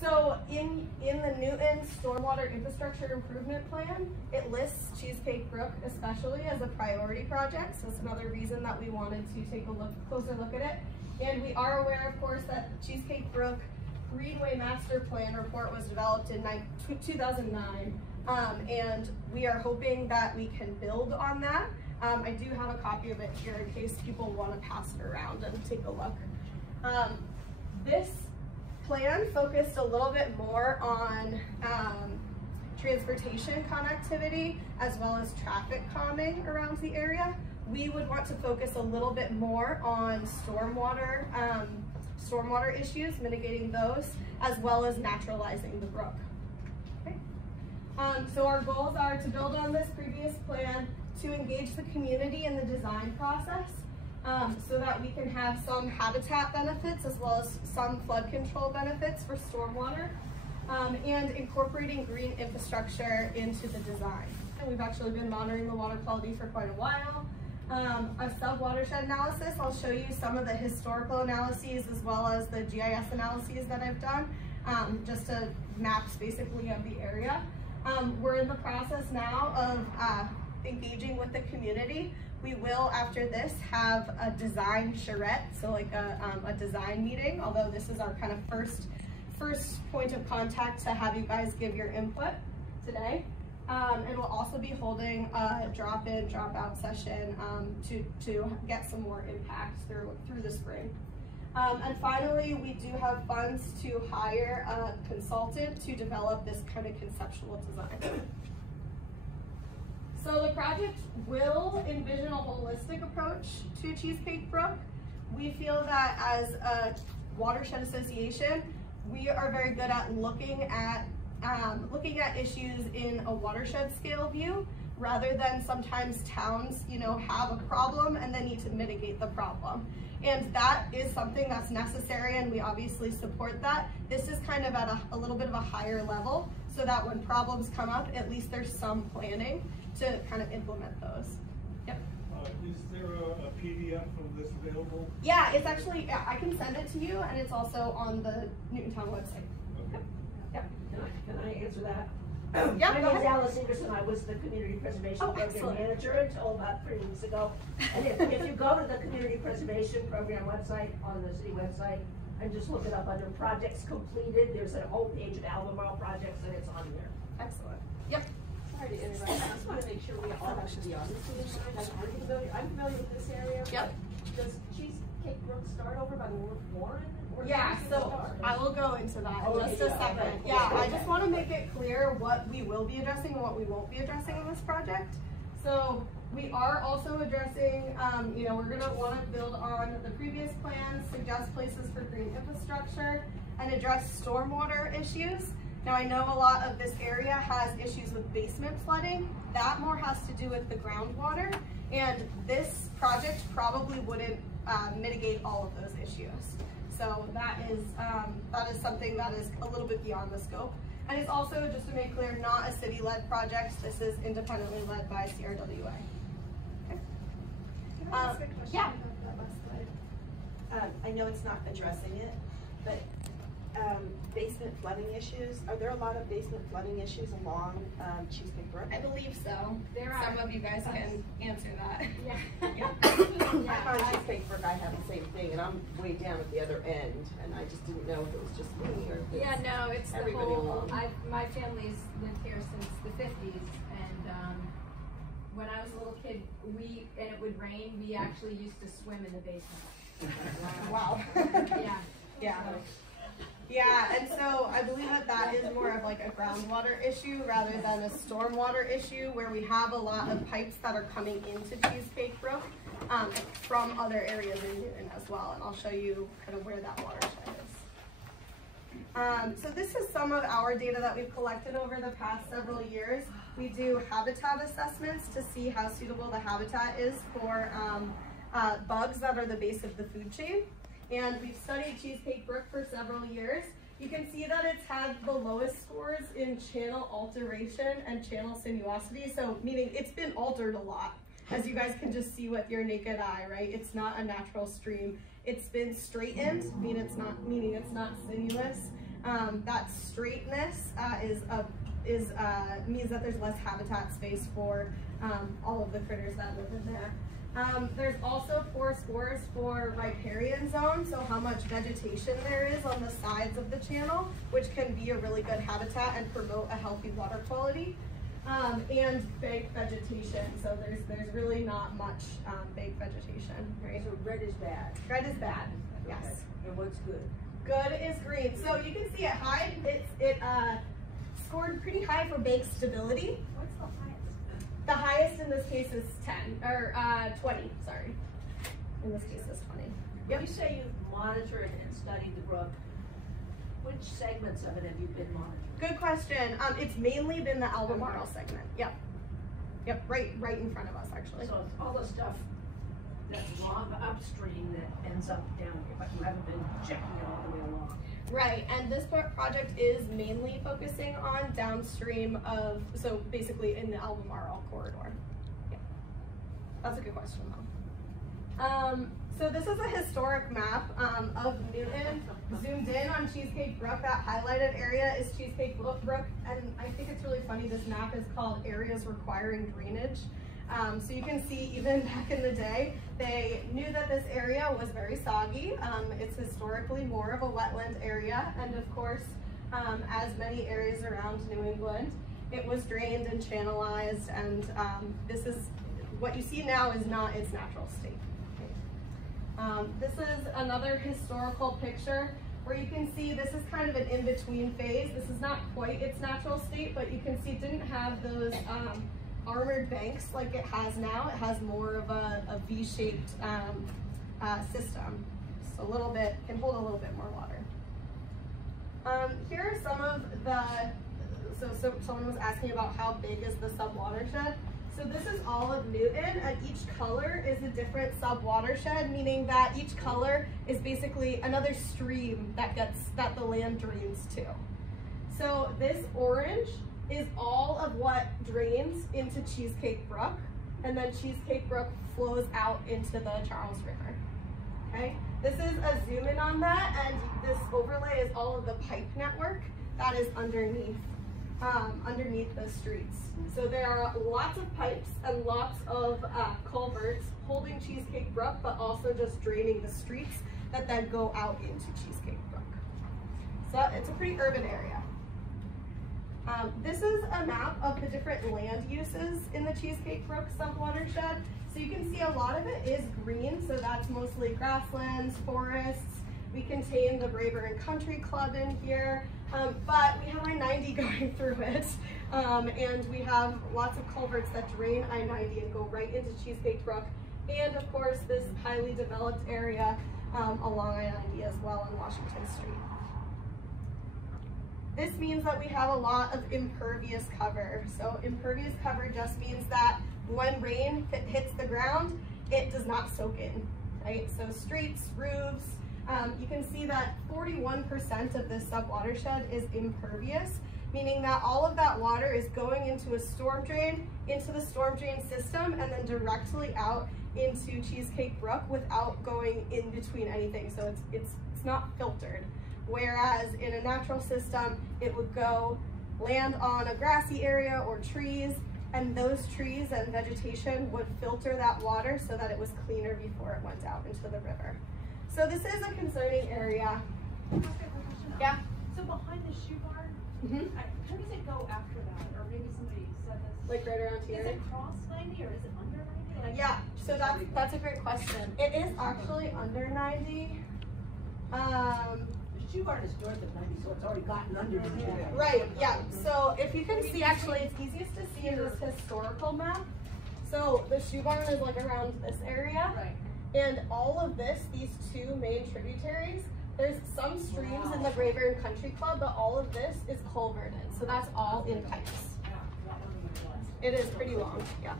So in the Newton Stormwater Infrastructure Improvement Plan, it lists Cheesecake Brook especially as a priority project. So that's another reason that we wanted to take a closer look at it. And we are aware, of course, that Cheesecake Brook Greenway Master Plan report was developed in 2009. And we are hoping that we can build on that. I do have a copy of it here in case people want to pass it around and take a look. This plan focused a little bit more on transportation connectivity as well as traffic calming around the area. We would want to focus a little bit more on stormwater issues, mitigating those, as well as naturalizing the brook. Okay. So our goals are to build on this previous plan, to engage the community in the design process, so that we can have some habitat benefits as well as some flood control benefits for stormwater, and incorporating green infrastructure into the design. And we've actually been monitoring the water quality for quite a while. A sub-watershed analysis, I'll show you some of the historical analyses as well as the GIS analyses that I've done, just to maps basically of the area. We're in the process now of engaging with the community. We will, after this, have a design charrette, so like a design meeting, although this is our kind of first point of contact to have you guys give your input today. And we'll also be holding a drop-in, drop-out session to get some more impact through the spring. And finally, we do have funds to hire a consultant to develop this kind of conceptual design. So the project will envision a holistic approach to Cheesecake Brook. We feel that as a watershed association, we are very good at looking at issues in a watershed scale view, rather than sometimes towns, have a problem and then need to mitigate the problem. And that is something that's necessary, and we obviously support that. This is kind of at a little bit of a higher level, so that when problems come up, at least there's some planning to kind of implement those. Yep. Is there a PDF of this available? Yeah, it's actually, I can send it to you, and it's also on the Newtontown website. Okay. Yep. Can I answer that? Yeah, My name is Alice Ingerson. I was the Community Preservation Program Manager until about 3 weeks ago. And if you go to the Community Preservation Program website, on the city website, and just look it up under projects completed, there's a whole page of Albemarle projects, and it's on there. Excellent. Yep. Sorry to interrupt. I just want to make sure we all have the audience familiar. I'm familiar with this area. Yep. Does Cheesecake Brook start over by the word Warren? Yeah, so I will go into that in just a second. Yeah, I just want to make it clear what we will be addressing and what we won't be addressing in this project. So we are also addressing, we're going to want to build on the previous plans, suggest places for green infrastructure, and address stormwater issues. Now I know a lot of this area has issues with basement flooding. That more has to do with the groundwater, and this project probably wouldn't mitigate all of those issues. So that is something that is a little bit beyond the scope. And it's also, just to make clear, not a city-led project. This is independently led by CRWA. Okay. Can I ask a question yeah. about that last slide? I know it's not addressing it, but basement flooding issues, are there a lot of basement flooding issues along Cheesecake Brook? I believe so. There are. Some of you guys can answer that. Yeah. I found Cheesecake Brook, I have the same thing, and I'm way down at the other end, and I just didn't know if it was just me or if it's no, it's the everybody whole, along. my family's lived here since the 50s, and when I was a little kid, and it would rain, we actually used to swim in the basement. Wow. Yeah. Yeah. Yeah, and so I believe that is more of like a groundwater issue rather than a stormwater issue, where we have a lot of pipes that are coming into Cheesecake Brook from other areas in Newton as well, and I'll show you kind of where that watershed is. So this is some of our data that we've collected over the past several years. We do habitat assessments to see how suitable the habitat is for bugs that are the base of the food chain. And we've studied Cheesecake Brook for several years. You can see that it's had the lowest scores in channel alteration and channel sinuosity, so meaning it's been altered a lot, as you guys can just see with your naked eye, right? It's not a natural stream. It's been straightened, meaning it's not sinuous. That straightness means that there's less habitat space for all of the critters that live in there. There's also 4 scores for riparian zone, so how much vegetation there is on the sides of the channel, which can be a really good habitat and promote a healthy water quality. And bank vegetation, so there's really not much bank vegetation, right? So red is bad. Red is bad, yes. Okay. And what's good? Good is green. So you can see at high, it scored pretty high for bank stability. What's the highest? The highest in this case is 10, or 20, sorry. In this case is 20. Yep. You say you've monitored and studied the brook. Which segments of it have you been monitoring? Good question. It's mainly been the Albemarle segment. Yep. Yep, right in front of us actually. So it's all the stuff that's long upstream that ends up down here, but you haven't been checking it all the way along. Right, and this project is mainly focusing on downstream of, so basically in the Albemarle corridor. Yeah, that's a good question though. So this is a historic map of Newton, zoomed in on Cheesecake Brook. That highlighted area is Cheesecake Brook, and I think it's really funny, this map is called Areas Requiring Drainage. So you can see even back in the day, they knew that this area was very soggy. It's historically more of a wetland area, and of course, as many areas around New England, it was drained and channelized, and this is, what you see now is not its natural state. This is another historical picture where you can see this is kind of an in-between phase. This is not quite its natural state, but you can see it didn't have those armored banks like it has now. It has more of a V-shaped system. Just a little bit, can hold a little bit more water. Here are some of the, so someone was asking about how big is the sub-watershed. So this is all of Newton, and each color is a different sub-watershed, meaning that each color is basically another stream that the land drains to. So this orange is all of what drains into Cheesecake Brook, and then Cheesecake Brook flows out into the Charles River. Okay, this is a zoom in on that, and this overlay is all of the pipe network that is underneath the streets. So there are lots of pipes and lots of culverts holding Cheesecake Brook, but also just draining the streets that then go out into Cheesecake Brook. So it's a pretty urban area. This is a map of the different land uses in the Cheesecake Brook sub-watershed. So you can see a lot of it is green, so that's mostly grasslands, forests. We contain the Braeburn Country Club in here, but we have I-90 going through it, and we have lots of culverts that drain I-90 and go right into Cheesecake Brook, and of course this highly developed area along I-90 as well on Washington Street. This means that we have a lot of impervious cover. So impervious cover just means that when rain hits the ground, it does not soak in, right? So streets, roofs, you can see that 41% of this sub-watershed is impervious, meaning that all of that water is going into a storm drain, into the storm drain system, and then directly out into Cheesecake Brook without going in between anything. So it's not filtered. Whereas in a natural system, it would go land on a grassy area or trees, and those trees and vegetation would filter that water so that it was cleaner before it went out into the river. So this is a concerning area. Yeah? So behind the shoe barn, how does it go after that? Or maybe somebody said this. Like right around here? Is it cross 90 or is it under 90? Like, Yeah, so that's a great question. It is actually under 90. The shoe barn is north of 90, so it's already gotten under the shoe barn. Right, yeah. So if you can see, actually, it's easiest to see in this historical map. So the shoe barn is like around this area. Right. And all of this, these two main tributaries, there's some streams in the Braeburn Country Club, but all of this is culverted. So that's all in pipes. It is pretty long, yeah.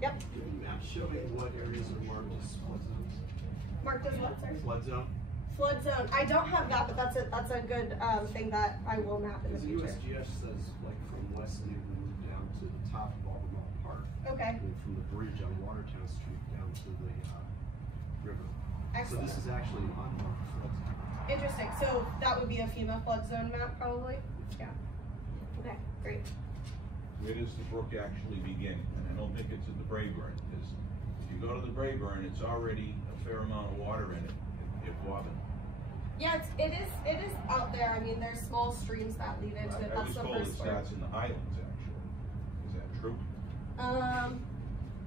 Yep. Can you map showing what areas are marked as flood zones? Marked as what, sir? Flood zone? Flood zone. I don't have that, but that's a good thing that I will map in the Because future. USGS says like from West Newton down to the top of Albemarle Park. Okay. And from the bridge on Watertown Street down to the river. Excellent. So this is actually an unmarked flood zone. interesting. So that would be a FEMA flood zone map, probably? Yeah. Okay, great. Where does the brook actually begin? And I don't think it's at the Brayburn, because if you go to the Brayburn, it's already a fair amount of water in it, if water. Yeah, it is out there. I mean, there's small streams that lead into it. I That's was the told it first one. starts in the Highlands, actually. Is that true?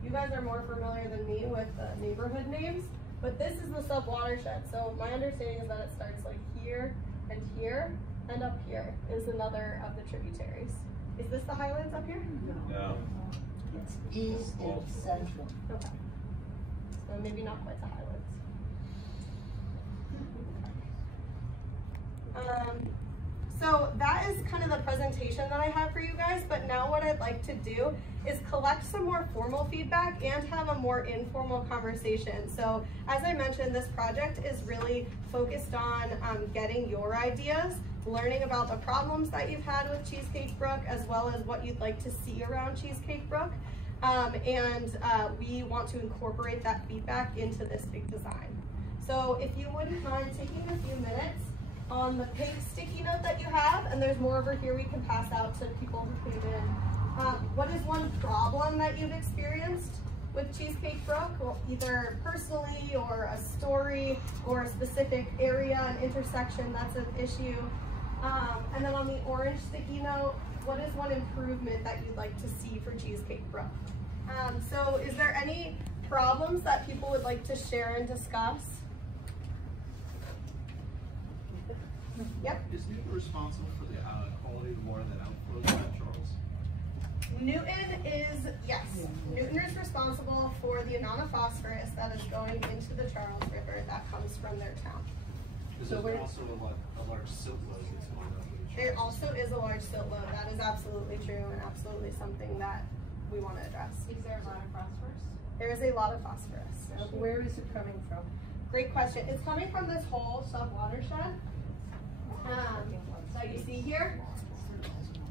You guys are more familiar than me with the neighborhood names, but this is the sub-watershed. So my understanding is that it starts like here, and up here is another of the tributaries. Is this the Highlands up here? No. It's east and central. Okay. So maybe not quite the Highlands. So that is kind of the presentation that I have for you guys, but now what I'd like to do is collect some more formal feedback and have a more informal conversation. So as I mentioned, this project is really focused on getting your ideas, learning about the problems that you've had with Cheesecake Brook, as well as what you'd like to see around Cheesecake Brook. We want to incorporate that feedback into this big design. So if you wouldn't mind taking a few minutes on the pink sticky note that you have, and there's more over here we can pass out to people who came in. What is one problem that you've experienced with Cheesecake Brook, or either personally or a story or a specific area, an intersection that's an issue? And then on the orange sticky note, what is one improvement that you'd like to see for Cheesecake Brook? So is there any problems that people would like to share and discuss? Yep. Is Newton responsible for the quality of the water that outflows at Charles? Newton is, yes. Newton is responsible for the amount of phosphorus that is going into the Charles River that comes from their town. Because there's also a large silt load that's going up with the Charles. There also is a large silt load. That is absolutely true and absolutely something that we want to address. Is there a lot of phosphorus? There is a lot of phosphorus. Where is it coming from? Great question. It's coming from this whole sub-watershed that you see here.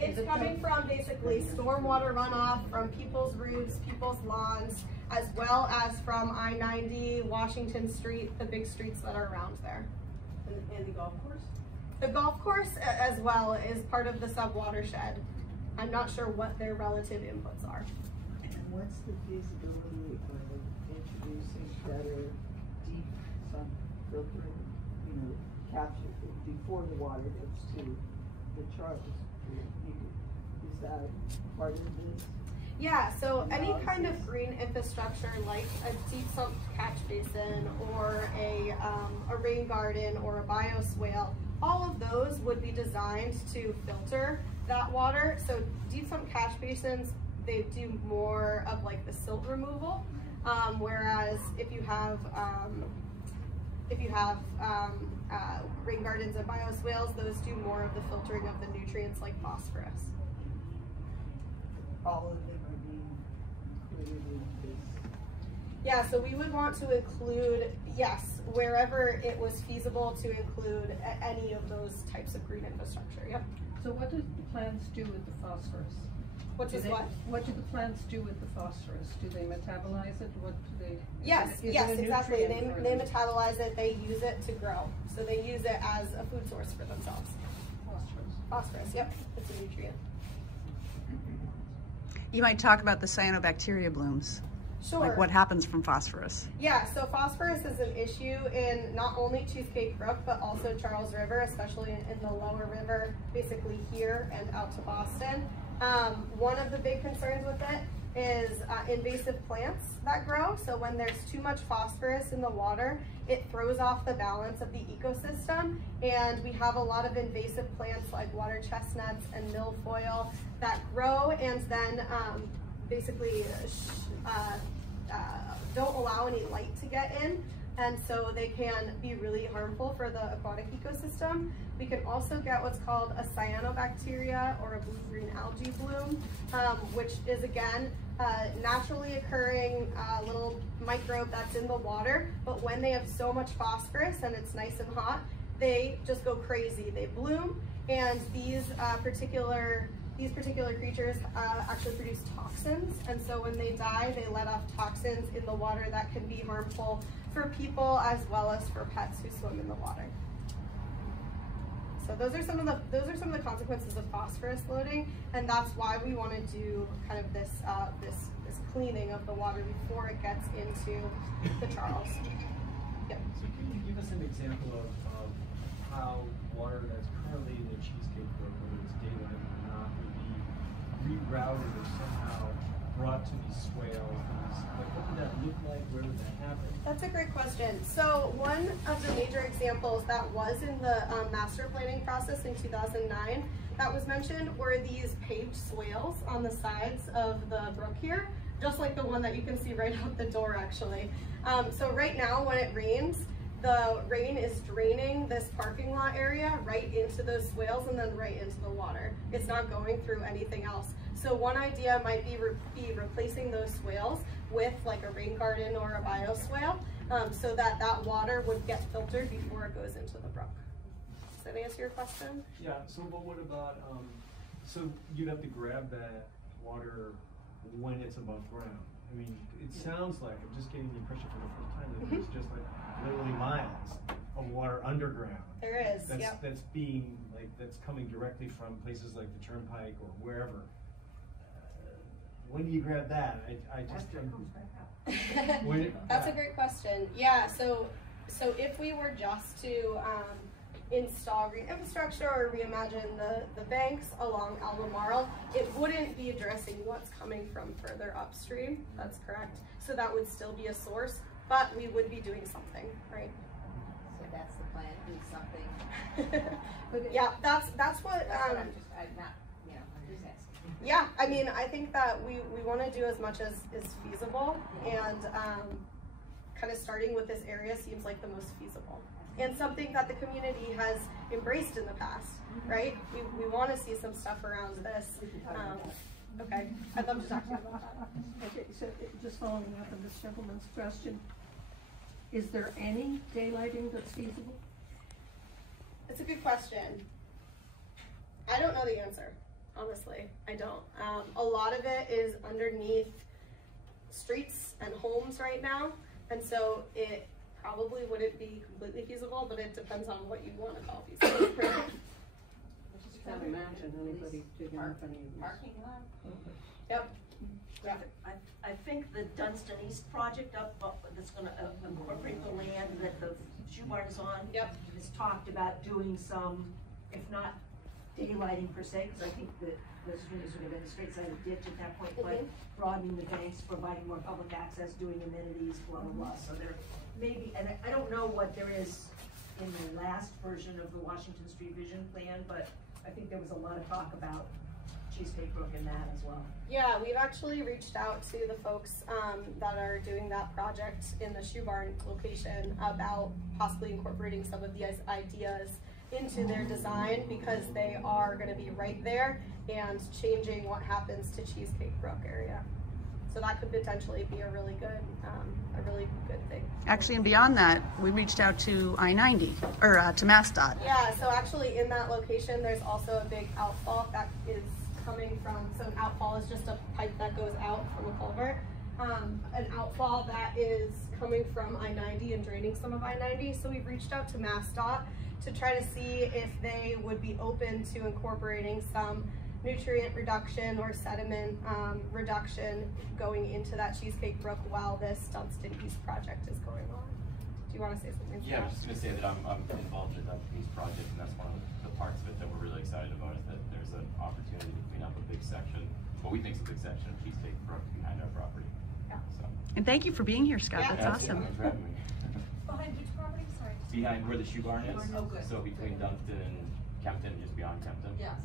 It's coming from basically stormwater runoff from people's roofs, people's lawns, as well as from I-90, Washington Street, the big streets that are around there. And the golf course? The golf course as well is part of the sub-watershed. I'm not sure what their relative inputs are. And what's the feasibility of introducing better deep sun filtering, capture before the water gets to the Charles? Is that part of this? Yeah, so any kind of green infrastructure like a deep sump catch basin or a rain garden or a bioswale, all of those would be designed to filter that water. So deep sump catch basins, they do more of like the silt removal, whereas if you have rain gardens and bioswales, those do more of the filtering of the nutrients like phosphorus. All of them are being included in this? Yeah, so we would want to include, yes, wherever it was feasible to include any of those types of green infrastructure, yep. So what do the plants do with the phosphorus? What do the plants do with the phosphorus? Do they metabolize it? What do they? Yes, yes, exactly. They metabolize it, they use it to grow. So they use it as a food source for themselves. Phosphorus. Phosphorus, yep, it's a nutrient. You might talk about the cyanobacteria blooms. Sure. Like what happens from phosphorus? Yeah, so phosphorus is an issue in not only Cheesecake Brook, but also Charles River, especially in the lower river, basically here and out to Boston. One of the big concerns with it is invasive plants that grow. So when there's too much phosphorus in the water, it throws off the balance of the ecosystem. And we have a lot of invasive plants like water chestnuts and milfoil that grow and then basically don't allow any light to get in. And so they can be really harmful for the aquatic ecosystem. We can also get what's called a cyanobacteria or a blue-green algae bloom, which is again, naturally occurring little microbe that's in the water, but when they have so much phosphorus and it's nice and hot, they just go crazy. They bloom, and these particular creatures actually produce toxins, and so when they die, they let off toxins in the water that can be harmful for people as well as for pets who swim in the water. So those are some of the consequences of phosphorus loading, and that's why we want to do kind of this this cleaning of the water before it gets into the Charles. Yep. So can you give us an example of how water that's currently in the Cheesecake Brook, whether it's dated or not, would be rerouted or somehow brought to these swales? Like, what would that look like? Where would that happen? That's a great question. So one of the major examples that was in the master planning process in 2009 that was mentioned were these paved swales on the sides of the brook here, just like the one that you can see right out the door actually. So right now when it rains, the rain is draining this parking lot area right into those swales and then right into the water. It's not going through anything else. So one idea might be replacing those swales with like a rain garden or a bioswale, so that that water would get filtered before it goes into the brook. Does that answer your question? Yeah, so but what about, so you'd have to grab that water when it's above ground. I mean, it sounds like, I'm just getting the impression for the first time that there's just like literally miles of water underground. There is, that's, that's being, like, that's coming directly from places like the Turnpike or wherever. When do you grab that? I just That's a great question. Yeah, so if we were just to install green infrastructure or reimagine the banks along Albemarle, it wouldn't be addressing what's coming from further upstream. That's correct. So that would still be a source, but we would be doing something, right? So that's the plan, do something. Yeah, that's what. I'm just asking. Yeah, I mean, I think that we want to do as much as is feasible, and kind of starting with this area seems like the most feasible. And something that the community has embraced in the past, right? We want to see some stuff around this. Okay, I'd love to talk to you about that. Okay, so just following up on this gentleman's question, is there any daylighting that's feasible? It's a good question. I don't know the answer, honestly. I don't. A lot of it is underneath streets and homes right now, and so it probably wouldn't be completely feasible, but it depends on what you want to call feasible. I can't imagine anybody digging up any parking lot. Yep. Yeah. I think the Dunstan East project up that's going to incorporate the land that the shoe barn is on. Yep. Has talked about doing some, if not daylighting per se, because I think that the streets are going to be straight side of the ditch at that point, but broadening the banks, providing more public access, doing amenities, blah, blah, blah. So there maybe, and I don't know what there is in the last version of the Washington Street Vision Plan, but I think there was a lot of talk about Cheesecake Brook in that as well. Yeah, we've actually reached out to the folks that are doing that project in the shoe barn location about possibly incorporating some of these ideas into their design, because they are going to be right there and changing what happens to Cheesecake Brook area. So that could potentially be a really good thing. Actually, and beyond that, we reached out to I-90, or to MassDOT. Yeah, so actually in that location, there's also a big outfall that is coming from, so an outfall is just a pipe that goes out from a culvert. An outfall that is coming from I-90 and draining some of I-90. So we've reached out to MassDOT to try to see if they would be open to incorporating some nutrient reduction or sediment reduction going into that Cheesecake Brook while this Dunstan East project is going on. Do you want to say something? Yeah, I was just going to say that I'm involved in the Dunstan East project, and that's one of the parts of it that we're really excited about, is that there's an opportunity to clean up a big section, what we think is a big section of Cheesecake Brook behind our property. Yeah. So. And thank you for being here, Scott. Yeah. That's awesome. Thanks for having me. Behind which property? Sorry. Behind where the shoe barn is. Oh, good. So between Dunstan and Kempton, just beyond Kempton. Yes.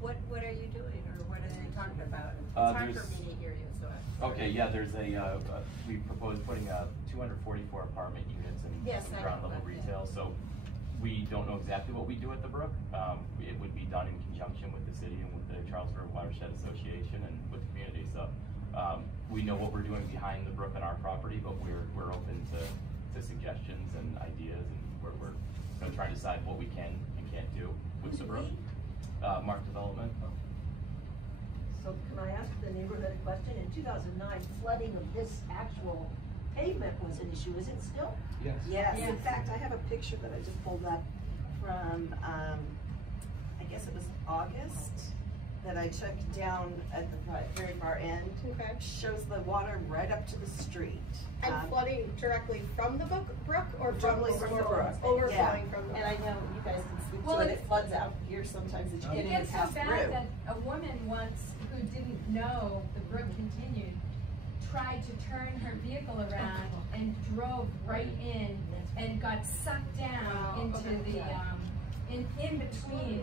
What are you doing, or what are they talking about? It's hard for me to hear you, so. Okay, yeah, there's we proposed putting 244 apartment units in ground level retail. So we don't know exactly what we do at the Brook. It would be done in conjunction with the city and with the Charles River Watershed Association and with the community. So we know what we're doing behind the Brook on our property, but we're open to suggestions and ideas, and we're going to try to decide what we can and can't do with the Brook. Mark Development. So can I ask the neighborhood a question? In 2009, flooding of this actual pavement was an issue. Is it still? Yes. In fact, I have a picture that I just pulled up from guess it was August, that I took down at the very far end. Okay. Shows the water right up to the street. And flooding directly from the brook or from the brook? Overflowing from the brook. And I know you guys can speak Well, to it. It floods out here sometimes that you It can't even gets so pass bad through. that a woman once, who didn't know the brook continued, tried to turn her vehicle around and drove right in and got sucked down into the, in between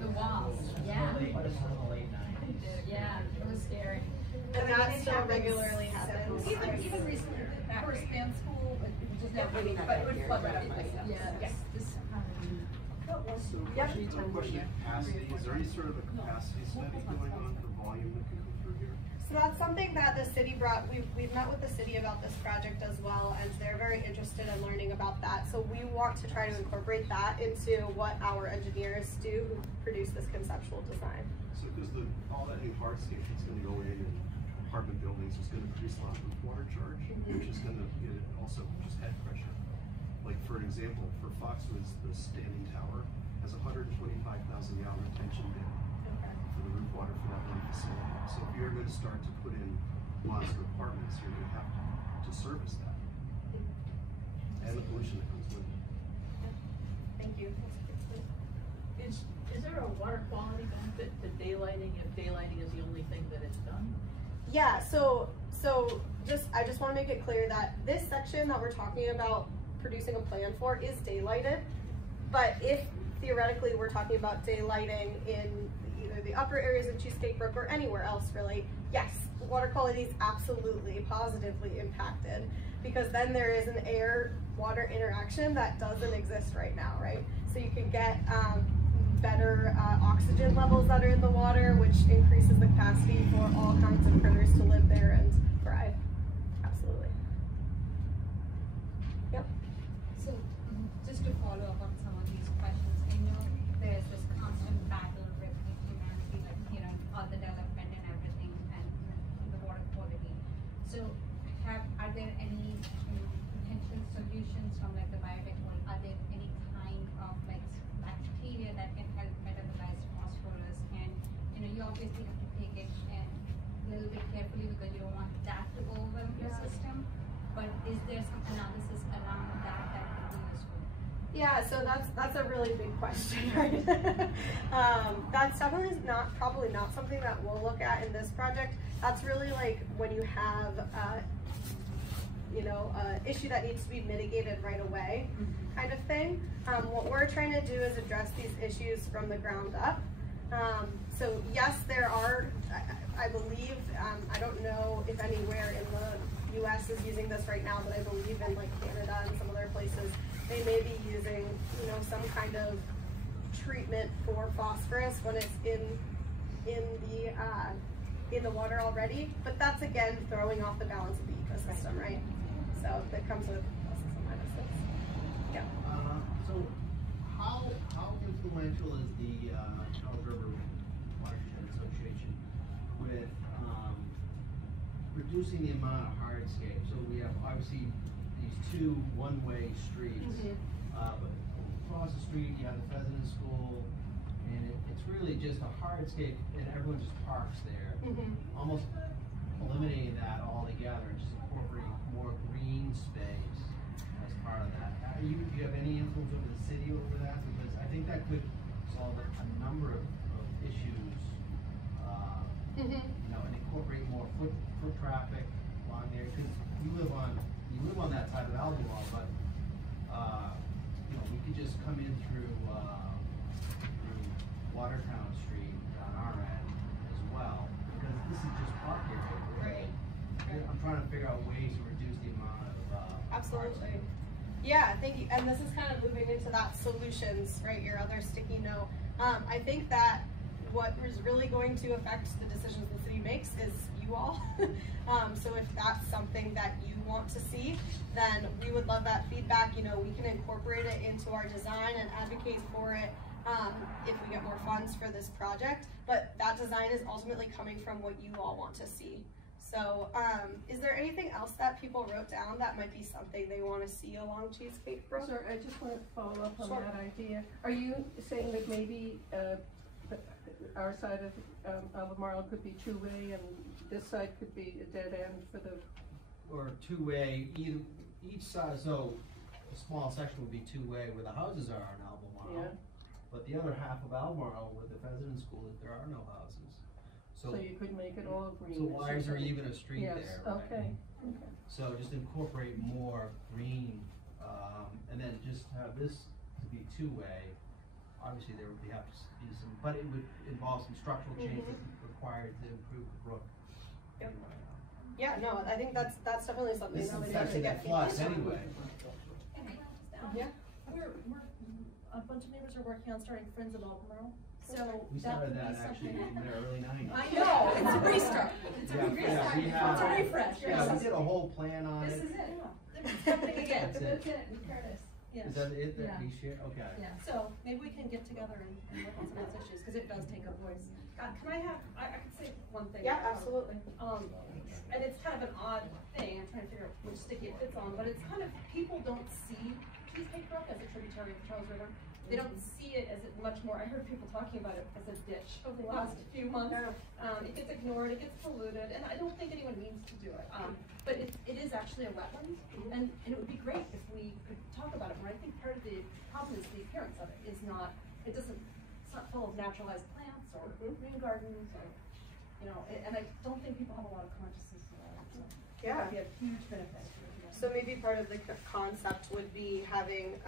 the walls. Yeah. Yeah, it was scary. And that still regularly happens. Even recently, the first band school, just not really, but it would flood right up. Yeah. So, question of capacity, is there any sort of a capacity study going on for volume that could come through here? So that's something that the city brought. We've met with the city about this project as well, and they're very interested in learning about that. So we want to try to incorporate that into what our engineers do who produce this conceptual design. So, because all that new hardscape that's going to go in and apartment buildings is going to produce a lot of water charge, which is going to also just head pressure. Like for an example, for Foxwoods, the standing tower has 125,000 gallon retention bin for the roof water for that one facility. So if you're going to start to put in lots of apartments, you're going to have to service that and the pollution that comes with it. Thank you. Is there a water quality benefit to daylighting if daylighting is the only thing that it's done? Yeah, so I just want to make it clear that this section that we're talking about producing a plan for is daylighted, but if theoretically we're talking about daylighting in either the upper areas of Cheesecake Brook or anywhere else really, yes, water quality is absolutely positively impacted, because then there is an air-water interaction that doesn't exist right now, right? So you can get better oxygen levels that are in the water, which increases the capacity for all kinds of critters to live there and thrive. Absolutely. Yep. So just to follow up on some of these questions, I know there's this constant battle with humanity, like, you know, all the development and everything and the water quality. So are there any potential solutions from like the biotech world? Are there any kind of like bacteria that can help metabolize phosphorus? And you know, you obviously have to take it and a little bit carefully because you don't want that to overwhelm your system. But is there some analysis around that that could be useful? Yeah, so that's a really big question, right? That's definitely probably not something that we'll look at in this project. That's really like when you have you know, issue that needs to be mitigated right away, kind of thing. What we're trying to do is address these issues from the ground up. So yes, there are, I believe, I don't know if anywhere in the US is using this right now, but I believe in like Canada and some other places, they may be using, you know, some kind of treatment for phosphorus when it's in the water already. But that's again throwing off the balance of the ecosystem, right? So that comes with pluses and minuses. Yeah. So how influential is the Charles River Watershed Association with reducing the amount of hardscape? So we have obviously these two one-way streets, but across the street you have the Pheasant School, and it's really just a hardscape, and everyone just parks there, almost eliminating that altogether and just incorporating more green space as part of that. Do you have any influence over the city over that? Because I think that could solve a number of issues, you know, and incorporate more foot traffic along there. Because you live on that side of Albemarle, but you know, we could just come in through Watertown Street on our end as well, because this is just park area. Right. I'm trying to figure out ways to reduce the amount of absolutely. Yeah, thank you. And this is kind of moving into that solutions, right? Your other sticky note. I think that what is really going to affect the decisions the city makes is you all. So if that's something that you want to see, then we would love that feedback. You know, we can incorporate it into our design and advocate for it if we get more funds for this project. But that design is ultimately coming from what you all want to see. So, is there anything else that people wrote down that might be something they want to see along Cheesecake Brook? Sorry, I just wanted to follow up on Sure. that idea. Are you saying that maybe our side of Albemarle could be two-way and this side could be a dead end for the... Or two-way, each side, so a small section would be two-way where the houses are in Albemarle. Yeah. But the other half of Albemarle where the Pheasant School, there are no houses. So you could make it all green. So why is there even a street yes. there? Right? Okay. Okay. So just incorporate more green, and then just have this to be two-way. Obviously there would have to be some, but it would involve some structural changes required to improve the brook. Yep. Yeah, no, I think that's definitely something This that is we need to get people flux anyway. Yeah. We're a bunch of neighbors are working on starting Friends of Albemarle. So We that would started be that actually something. in the early 90s. I know, it's a restart. It's a restart. we have, It's a refresh. Yeah, we did a whole plan on This it. is it. It's happening again. That's it. In Curtis. Yes. Is that it that Yeah. we share? Okay. Yeah, so maybe we can get together and work on some of those issues, because it does take a voice. Can I have, I could say one thing. Yeah, absolutely. And it's kind of an odd thing, I'm trying to figure out which sticky it fits on, but it's kind of, people don't see Cheesecake Brook as a tributary of the Charles River. They don't see it as much more, I heard people talking about it as a ditch over the last few months. It gets ignored, it gets polluted, and I don't think anyone means to do it. But it is actually a wetland, and it would be great if we could talk about it more. I think part of the problem is the appearance of it is not, it's not full of naturalized plants or green gardens or, you know, and I don't think people have a lot of consciousness about it. So Yeah. it would be a huge benefit. So maybe part of the concept would be having,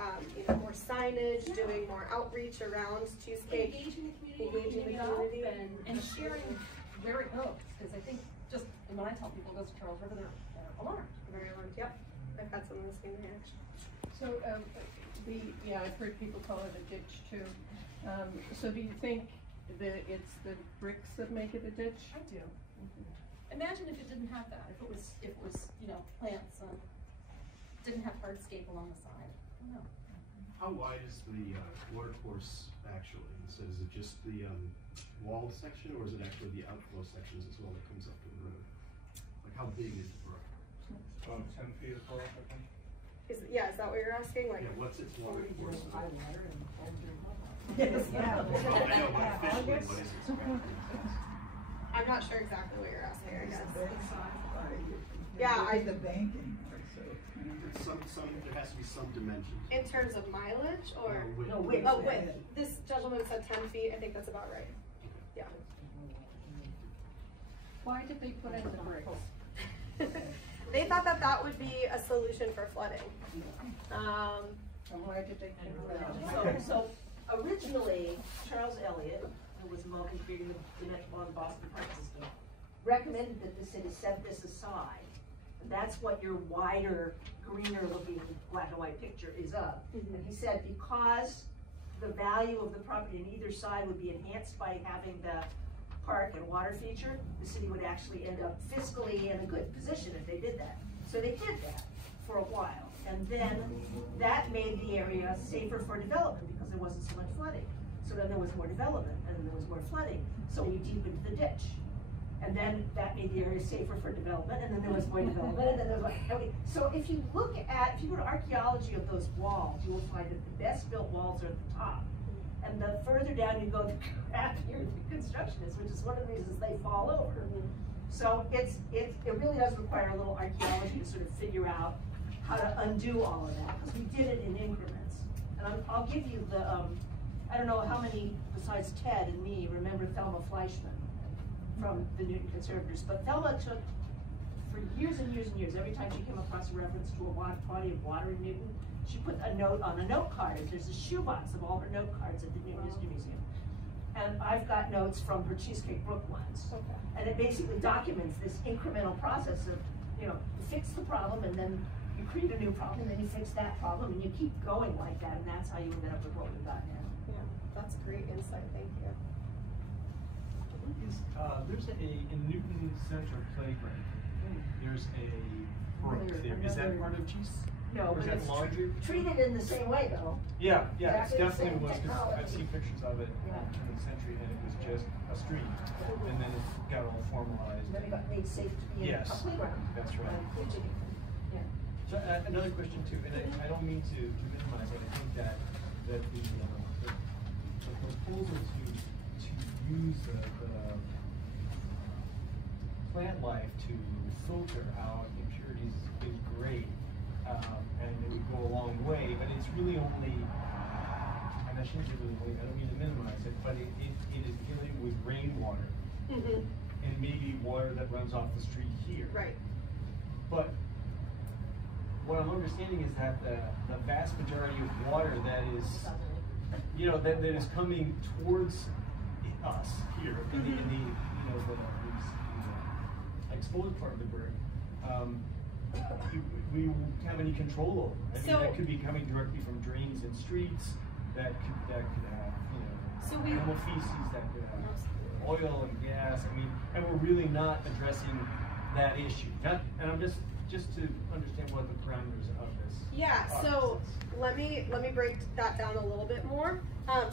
more signage, doing more outreach around Cheesecake. Engaging the community, and sharing where it goes, because I think just when I tell people it goes to Charles River, they're alarmed. Very alarmed. Yep, I've had some of the same reaction. So, I've heard people call it a ditch too. So do you think that it's the bricks that make it a ditch? I do. Imagine if it didn't have that, if it was, plants, didn't have hardscape along the side. I don't know. How wide is the water course actually? So is it just the walled section, or is it actually the outflow sections as well that comes up to the road? Like how big is the brook? 10 feet across, I think. Is that what you're asking? Like, Yeah, what's its water course? Yes. Yeah. Well, I know, but officially, what is its water course? I'm not sure exactly what you're asking, I guess. The banking. There has to be some dimension. In terms of mileage or? No, width. Oh, width. This gentleman said 10 feet. I think that's about right. Yeah. Why did they put in the bricks? They thought that would be a solution for flooding. And why did they think that? So originally, Charles Elliott, who was involved in creating the Metropolitan Boston Park System, recommended that the city set this aside. And that's what your wider, greener looking black and white picture is of. And he said because the value of the property on either side would be enhanced by having the park and water feature, the city would actually end up fiscally in a good position if they did that. So they did that for a while. And then that made the area safer for development because there wasn't so much flooding. So then there was more development and then there was more flooding. So we deepened the ditch. And then that made the area safer for development, and then there was more development, and then there was so if you look at, if you go to archaeology of those walls, you will find that the best built walls are at the top. And the further down you go, the crappier the construction is, which is one of the reasons they fall over. So it really does require a little archaeology to sort of figure out how to undo all of that, because we did it in increments. And I'll give you the, I don't know how many besides Ted and me remember Thelma Fleischman from the Newton Conservators, but Thelma took, for years and years and years, every time she came across a reference to a body of water in Newton, she put a note on a note card. There's a shoebox of all her note cards at the Newton History Museum. And I've got notes from her Cheesecake Brook ones. And it basically documents this incremental process of, you fix the problem, and then you create a new problem, and then you fix that problem, and you keep going like that, and that's how you end up with what we've got now. Yeah, that's great insight, thank you. There's in Newton Center Playground, there's a brook there. Is that part of No, Or is but that it's laundry? treated in the same way though. Yeah, yeah, it's Exactly the definitely same was, because I've technology. seen pictures of it in the turn of the century, and it was just a stream. And then it got all formalized. And then it got made safe to be in a Yes, playground. that's right. Yeah. So another question too, and I don't mean to minimize it, I think that the proposal to use the plant life to filter out impurities is great, and it would go a long way, but it's really only, and I shouldn't say really only, I don't mean to minimize it, but it is dealing with rainwater. And maybe water that runs off the street here. Right. But what I'm understanding is that the vast majority of water that is, that is coming towards us here in the exposed part of the berg, we won't have any control over. I mean, that could be coming directly from drains and streets. That could have, animal feces. That could have oil and gas. I mean, and we're really not addressing that issue. And I'm just to understand what the parameters of this. Yeah. So let me break that down a little bit more.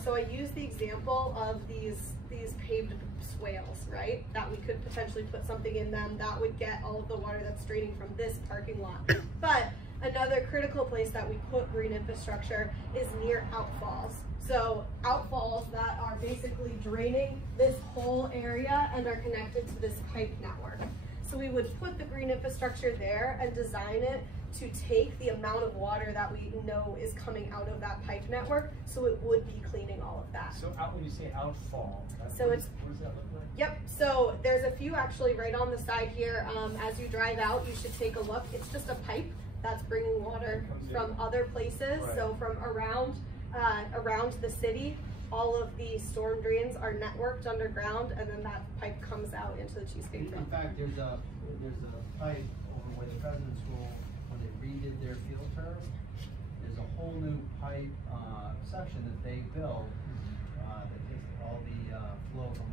So I use the example of these paved swales, right? That we could potentially put something in them that would get all of the water that's draining from this parking lot. But another critical place that we put green infrastructure is near outfalls. So outfalls that are basically draining this whole area and are connected to this pipe network. So we would put the green infrastructure there and design it to take the amount of water that we know is coming out of that pipe network, so it would be cleaning all of that. So when you say outfall, so what does that look like? Yep, so there's a few actually right on the side here. As you drive out, you should take a look. It's just a pipe that's bringing water from other places. Right. So from around the city, all of the storm drains are networked underground, and then that pipe comes out into the Cheesecake Brook. In fact, there's a pipe over where the President's School, when they redid their field turf, there's a whole new pipe section that they built that takes all the flow from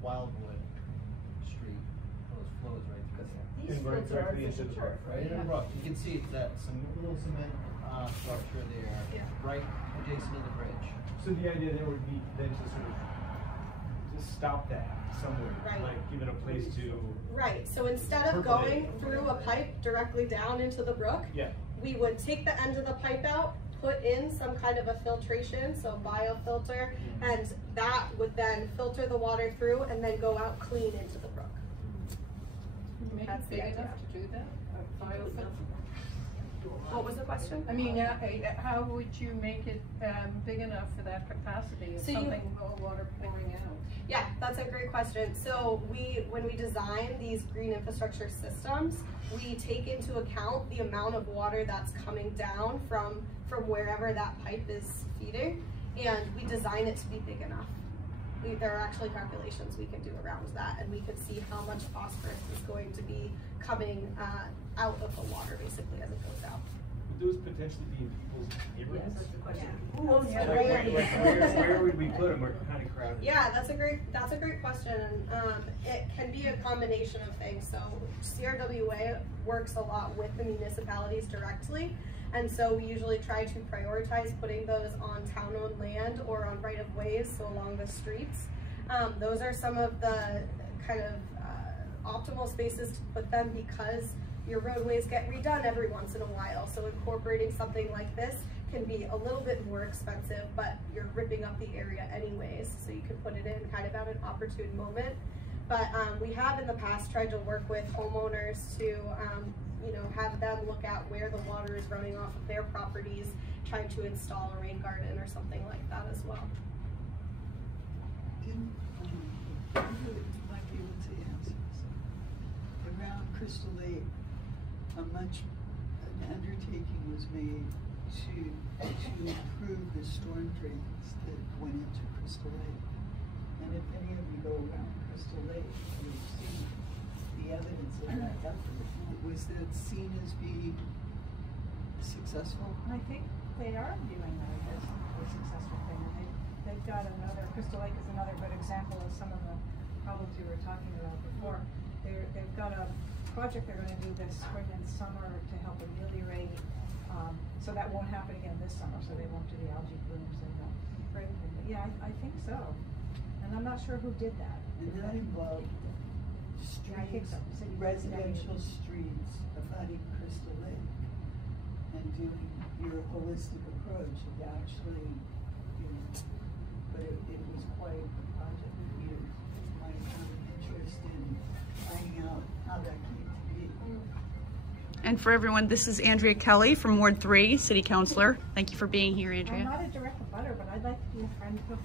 Wildwood Street, those flows right through there. These fields are artificial turf, right in the rough. You can see that some little cement structure there, right adjacent to the bridge. So the idea there would be then to sort of just stop that somewhere, right. Like give it a place to. Right. So instead of going through a pipe directly down into the brook, we would take the end of the pipe out, put in some kind of a filtration, so biofilter, and that would then filter the water through and then go out clean into the brook. Make it big enough to do that? A biofilter? What was the question? I mean, how would you make it big enough for that capacity of something water pouring out? Yeah, that's a great question. So when we design these green infrastructure systems, we take into account the amount of water that's coming down from wherever that pipe is feeding, and we design it to be big enough. There are actually calculations we can do around that, and we can see how much phosphorus is going to be coming out of the water, basically, as it goes out. Would those potentially be in people's neighborhoods? Yes, that's the question. Yeah. Who owns the land? Where would we put them? We're kind of crowded. Yeah, that's a great question, and it can be a combination of things. So CRWA works a lot with the municipalities directly, and so we usually try to prioritize putting those on town-owned land or on right-of-ways, so along the streets. Those are some of the kind of optimal spaces to put them because your roadways get redone every once in a while. So incorporating something like this can be a little bit more expensive, but you're ripping up the area anyways. So you can put it in kind of at an opportune moment. But we have in the past tried to work with homeowners to have them look at where the water is running off of their properties, trying to install a rain garden or something like that as well. You might be able to answer this. Around Crystal Lake, an undertaking was made to improve the storm drains that went into Crystal Lake. And if any of you go around Crystal Lake, you've seen the evidence of that effort. Was that seen as being successful? I think they are viewing that as a successful thing. And they've got Crystal Lake is another good example of some of the problems we were talking about before. They've got a project they're going to do this spring and summer to help ameliorate So that won't happen again this summer, so they won't do the algae blooms and the everything. But yeah, I think so. And I'm not sure who did that. And that involved Yeah, I think streets, so. City residential City. streets of Honey Crystal Lake, and doing your holistic approach of actually, you know, but it was quite a project. Peter might have an interest in finding out how that came to be. And for everyone, this is Andrea Kelly from Ward 3, City Councilor. Thank you for being here, Andrea. I'm not a direct abutter, but I'd like to be a friend of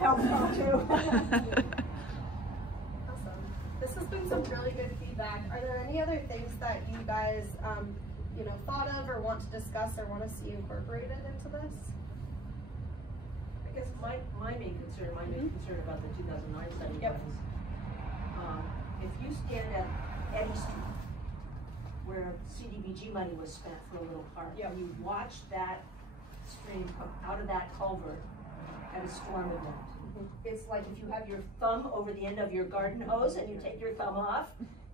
Health too. Awesome. This has been some really good feedback. Are there any other things that you guys, you know, thought of or want to discuss or want to see incorporated into this? I guess my main concern about the 2009 study was, if you stand at Eddy Street, where CDBG money was spent for a little park, and you watch that stream come out of that culvert at a storm event. It's like if you have your thumb over the end of your garden hose and you take your thumb off,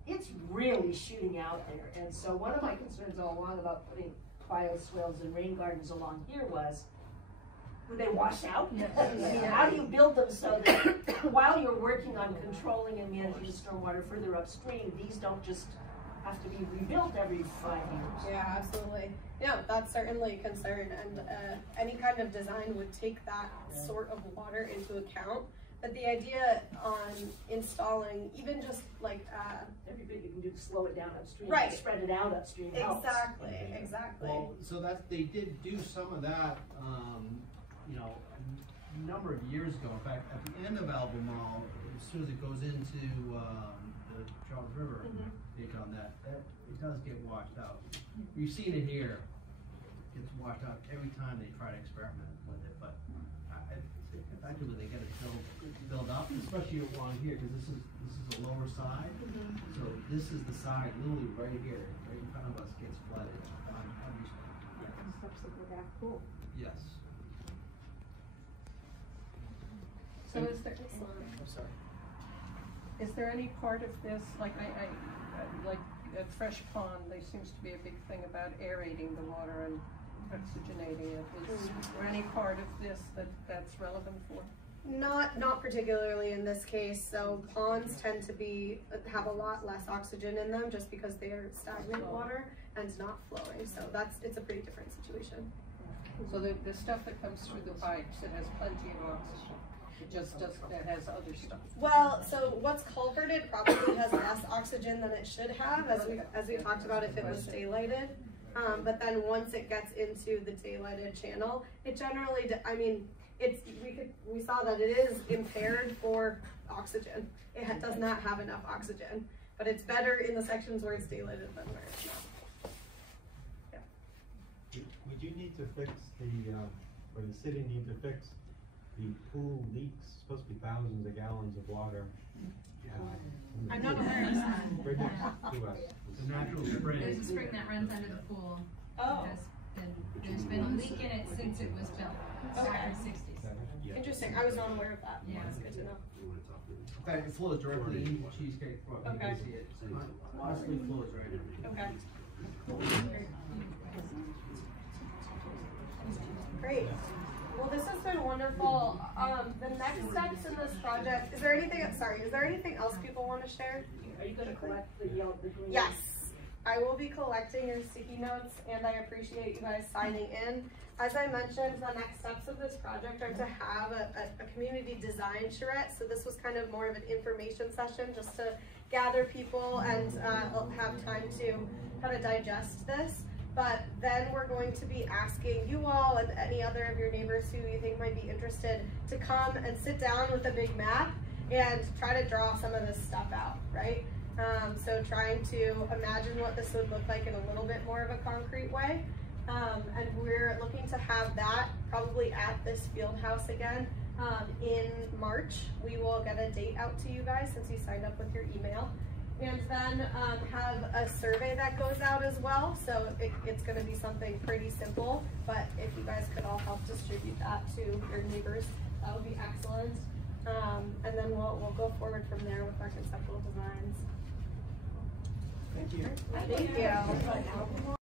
it's really shooting out there. And so one of my concerns all along about putting bioswales and rain gardens along here was, would they wash out? How do you build them so that while you're working on controlling and managing stormwater further upstream, these don't just have to be rebuilt every 5 years? Yeah, absolutely. Yeah, that's certainly a concern, and any kind of design would take that sort of water into account. But the idea on installing even just like every bit you can do to slow it down upstream, right, spread it out upstream helps. Exactly. Well, so that they did do some of that, you know, a number of years ago. In fact, at the end of Albemarle, as soon as it goes into the Charles River, take on that, it does get washed out. You've seen it here. It's washed out every time they try to experiment with it, but effectively they get it built up, especially along here, because this is the lower side. So this is the side, literally right here, right in front of us, gets flooded on every street. And stuff's that go back cool. Yes. So is there, I'm sorry. Is there any part of this, like like at Fresh Pond, there seems to be a big thing about aerating the water and oxygenating it. Is there any part of this that's relevant for? Not particularly in this case. So ponds tend to have a lot less oxygen in them just because they are stagnant water and not flowing. So it's a pretty different situation. So the stuff that comes through the pipes, it has plenty of oxygen. It just it has other stuff. Well, so what's culverted probably has less oxygen than it should have, as we talked about if it was daylighted. But then once it gets into the daylighted channel, it generally, I mean, we saw that it is impaired for oxygen. It does not have enough oxygen, but it's better in the sections where it's daylighted than where it's not. Yeah. Would you need to fix or the city need to fix the pool leaks? Supposed to be thousands of gallons of water. I'm not aware of that. Right next to us. The natural spring. There's a spring that runs under the pool. Oh. There's been a leak in it since it was built, back in the 60s. Interesting. I was not aware of that. Yeah. That's good to know. In fact, it flows directly into Cheesecake Brook. You can see it. Honestly, flows right in. Okay. Great. Well, this has been wonderful. The next steps in this project, is there anything else people want to share? Are you going to collect the green? Yes, I will be collecting your sticky notes, and I appreciate you guys signing in. As I mentioned, the next steps of this project are to have a community design charrette. So this was kind of more of an information session just to gather people and have time to kind of digest this. But then we're going to be asking you all and any other of your neighbors who you think might be interested to come and sit down with a big map and try to draw some of this stuff out, right? So trying to imagine what this would look like in a little bit more of a concrete way. And we're looking to have that probably at this field house again in March. We will get a date out to you guys since you signed up with your email. And then have a survey that goes out as well. So it's going to be something pretty simple, but if you guys could all help distribute that to your neighbors, that would be excellent. And then we'll go forward from there with our conceptual designs. Thank you.